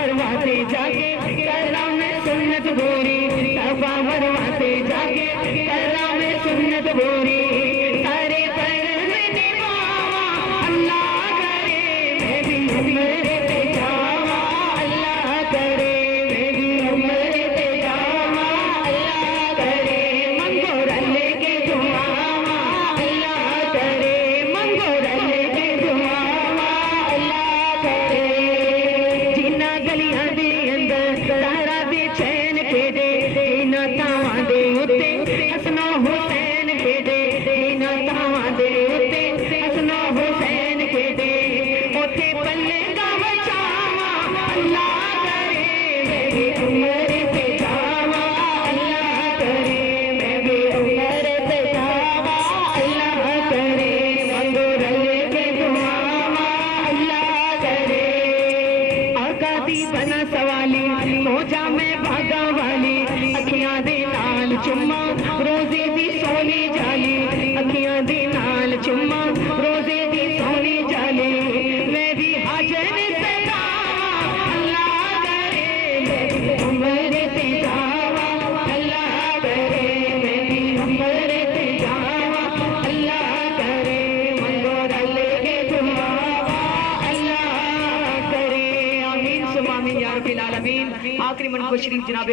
मरवा से जाके करना मैं सुन्नत पूरी, तौबा मरवा से जाके करना मैं सुन्नत पूरी। सारे फर्ज निभावा अल्लाह करे, मैं भी उम्र पे जावा अल्लाह करे, मैं भी उम्र पे जावा अल्लाह करे। मंगो रल के दुआवा अल्लाह करे, मंगो रल के दुआवा अल्लाह करे। जिन्ना गलियां दे अंदर तारा बेचैन खेडे, इना तावां दे उत्ते हसनो हुसैन खेडे, इना तावां दे उत्ते हसनो हुसैन खेडे। ओथे पल्ले दा बचावा अल्लाह करे, मैं भी उम्र पे जावा अल्लाह करे, मैं भी उम्र पे जावा अल्लाह करे। मंगो रल के दुआवा अल्लाह करे। आका दी बना सवाली हो जा मैं भागा वाली, अखियां दे नाल चुम्मा रोजे दी सोनी जाली, अखियां दे नाल चुम्मा रोजे दी सोनी जाली। मैं भी हाजन सदावा अल्लाह करे, मैं भी उम्र पे जावा अल्लाह करे, मैं भी उम्र पे जावा अल्लाह करे। मंगो रल के दुआवा अल्लाह करे। आमीन सुमा आमीन या रब्बिल आलमीन। आखिरी मन को शरीफ जनाब